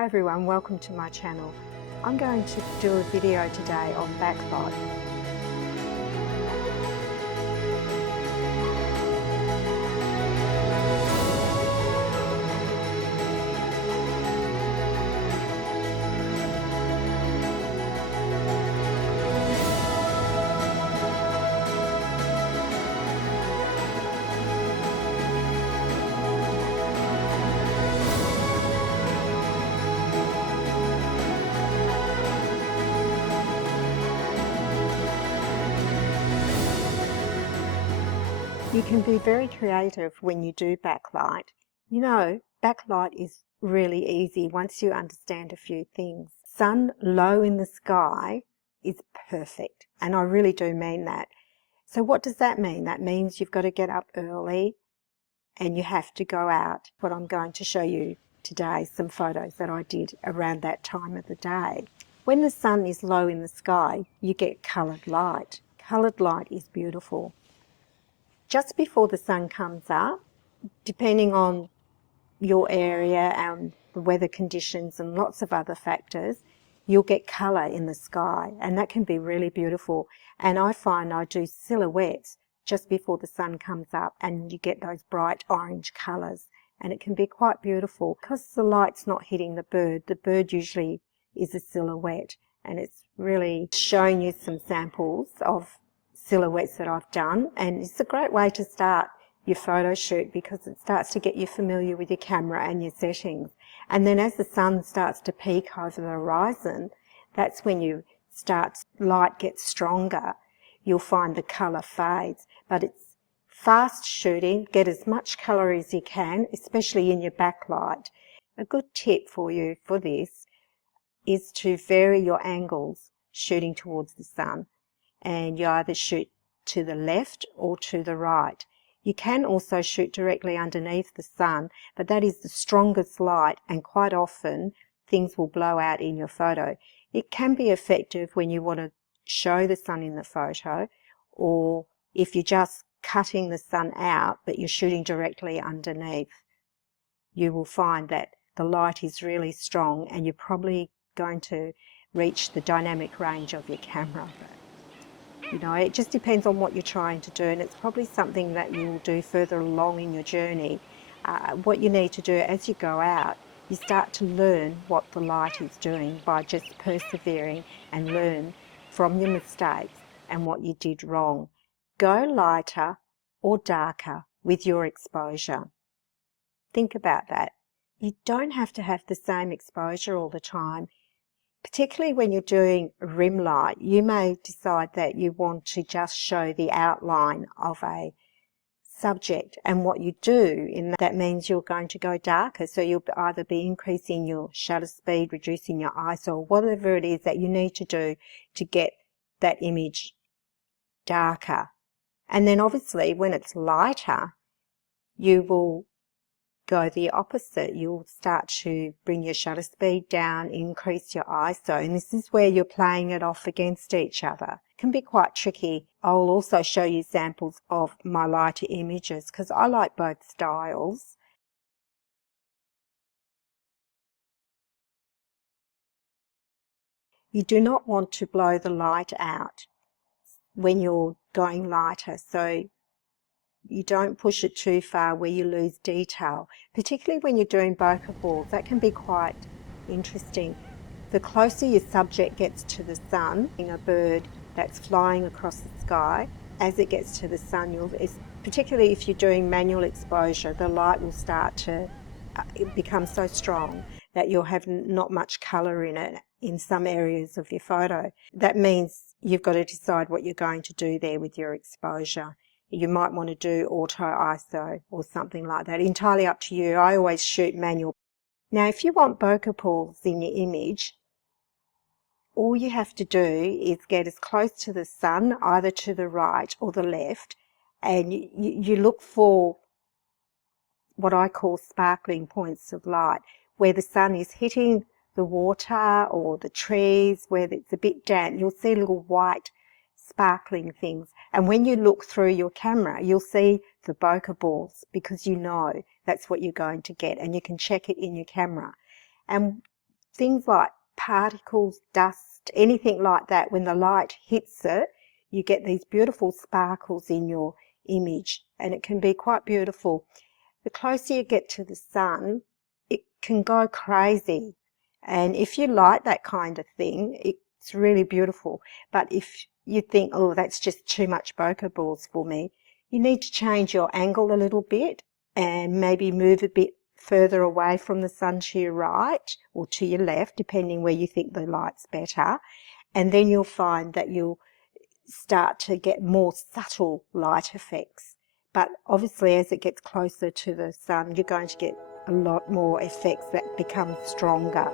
Hi everyone, welcome to my channel. I'm going to do a video today on backlight. You can be very creative when you do backlight. You know, backlight is really easy once you understand a few things. Sun low in the sky is perfect, and I really do mean that. So what does that mean? That means you've got to get up early and you have to go out. What I'm going to show you today, some photos that I did around that time of the day. When the sun is low in the sky, you get coloured light. Coloured light is beautiful. Just before the sun comes up, depending on your area and the weather conditions and lots of other factors, you'll get colour in the sky, and that can be really beautiful. And I find I do silhouettes just before the sun comes up and you get those bright orange colours, and it can be quite beautiful. Because the light's not hitting the bird usually is a silhouette, and it's really showing you some samples of silhouettes that I've done, and it's a great way to start your photo shoot because it starts to get you familiar with your camera and your settings. And then as the sun starts to peak over the horizon, that's when light gets stronger. You'll find the colour fades, but it's fast shooting. Get as much colour as you can, especially in your backlight. A good tip for you for this is to vary your angles shooting towards the sun, and you either shoot to the left or to the right. You can also shoot directly underneath the sun, but that is the strongest light, and quite often things will blow out in your photo. It can be effective when you want to show the sun in the photo, or if you're just cutting the sun out but you're shooting directly underneath. You will find that the light is really strong and you're probably going to reach the dynamic range of your camera. You know, it just depends on what you're trying to do, and it's probably something that you will do further along in your journey. What you need to do as you go out, you start to learn what the light is doing by just persevering and learn from your mistakes and what you did wrong. Go lighter or darker with your exposure. Think about that. You don't have to have the same exposure all the time. Particularly when you're doing rim light, you may decide that you want to just show the outline of a subject, and what you do that means you're going to go darker. So you'll either be increasing your shutter speed, reducing your ISO, or whatever it is that you need to do to get that image darker. And then obviously when it's lighter, you will go the opposite. You'll start to bring your shutter speed down, increase your ISO, and this is where you're playing it off against each other. It can be quite tricky. I'll also show you samples of my lighter images because I like both styles. You do not want to blow the light out when you're going lighter, so you don't push it too far where you lose detail, particularly when you're doing bokeh balls. That can be quite interesting. The closer your subject gets to the sun, a bird that's flying across the sky, as it gets to the sun, particularly if you're doing manual exposure, the light will start to become so strong that you'll have not much colour in it in some areas of your photo. That means you've got to decide what you're going to do there with your exposure. You might want to do auto ISO or something like that. Entirely up to you. I always shoot manual. Now, if you want bokeh balls in your image, all you have to do is get as close to the sun, either to the right or the left, and you look for what I call sparkling points of light, where the sun is hitting the water or the trees, where it's a bit damp. You'll see little white sparkling things, and when you look through your camera you'll see the bokeh balls, because you know that's what you're going to get, and you can check it in your camera. And things like particles, dust, anything like that, when the light hits it, you get these beautiful sparkles in your image, and it can be quite beautiful. The closer you get to the sun, it can go crazy. And if you like that kind of thing, it's really beautiful. But if you think, oh, that's just too much bokeh balls for me, you need to change your angle a little bit and maybe move a bit further away from the sun to your right or to your left, depending where you think the light's better. And then you'll find that you'll start to get more subtle light effects. But obviously, as it gets closer to the sun, you're going to get a lot more effects that become stronger.